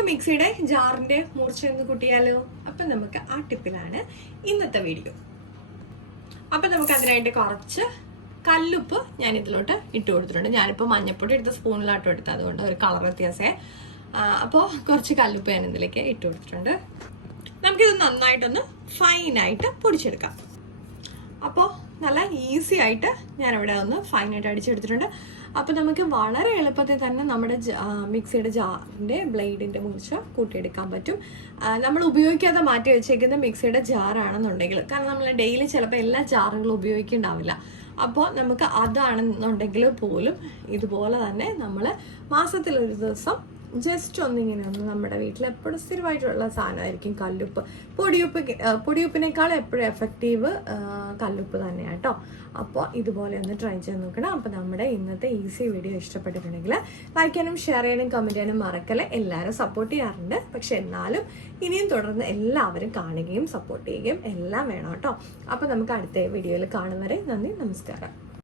നമുക്ക് മിക്സിയുടെ ജാറിന്റെ മൂർച്ചയൊന്ന് കൂട്ടിയാലോ? അപ്പം നമുക്ക് ആ ടിപ്പിലാണ് ഇന്നത്തെ വീഡിയോ. അപ്പം നമുക്ക് അതിനായിട്ട് കുറച്ച് കല്ലുപ്പ് ഞാൻ ഇതിലോട്ട് ഇട്ട് കൊടുത്തിട്ടുണ്ട്. ഞാനിപ്പോൾ മഞ്ഞപ്പൊടി എടുത്ത സ്പൂണിലാട്ടോ എടുത്തത്, അതുകൊണ്ട് ഒരു കളർ വ്യത്യാസമേ. അപ്പോൾ കുറച്ച് കല്ലുപ്പ് ഞാൻ ഇതിലേക്ക് ഇട്ട് കൊടുത്തിട്ടുണ്ട്. നമുക്കിത് നന്നായിട്ടൊന്ന് ഫൈനായിട്ട് പൊടിച്ചെടുക്കാം. അപ്പോൾ നല്ല ഈസി ആയിട്ട് ഞാനിവിടെ ഒന്ന് ഫൈനായിട്ട് അടിച്ചെടുത്തിട്ടുണ്ട്. അപ്പോൾ നമുക്ക് വളരെ എളുപ്പത്തിൽ തന്നെ നമ്മുടെ മിക്സിയുടെ ജാറിൻ്റെ ബ്ലേഡിൻ്റെ മൂർച്ച കൂട്ടിയെടുക്കാൻ പറ്റും. നമ്മൾ ഉപയോഗിക്കാതെ മാറ്റി വെച്ചേക്കുന്ന മിക്സിയുടെ ജാറാണെന്നുണ്ടെങ്കിൽ, കാരണം നമ്മൾ ഡെയിലി ചിലപ്പോൾ എല്ലാ ജാറുകളും ഉപയോഗിക്കുന്നുണ്ടാവില്ല, അപ്പോൾ നമുക്ക് അതാണെന്നുണ്ടെങ്കിൽ പോലും ഇതുപോലെ തന്നെ നമ്മൾ മാസത്തിലൊരു ദിവസം ജസ്റ്റ് ഒന്നിങ്ങനെ ഒന്ന്, നമ്മുടെ വീട്ടിൽ എപ്പോഴും സ്ഥിരമായിട്ടുള്ള സാധനമായിരിക്കും കല്ലുപ്പ്. പൊടിയുപ്പിനേക്കാൾ എപ്പോഴും എഫക്റ്റീവ് കല്ലുപ്പ് തന്നെയാണ് കേട്ടോ. അപ്പോൾ ഇതുപോലെ ഒന്ന് ട്രൈ ചെയ്ത് നോക്കണം. അപ്പോൾ നമ്മുടെ ഇന്നത്തെ ഈസി വീഡിയോ ഇഷ്ടപ്പെട്ടിട്ടുണ്ടെങ്കിൽ ലൈക്ക് ചെയ്യാനും ഷെയർ ചെയ്യാനും കമൻറ്റ് ചെയ്യാനും മറക്കല്ലേ. എല്ലാവരും സപ്പോർട്ട് ചെയ്യാറുണ്ട്, പക്ഷെ എന്നാലും ഇനിയും തുടർന്ന് എല്ലാവരും കാണുകയും സപ്പോർട്ട് ചെയ്യുകയും എല്ലാം വേണം കേട്ടോ. അപ്പോൾ നമുക്ക് അടുത്ത വീഡിയോയിൽ കാണുന്നവരെ നന്ദി, നമസ്കാരം.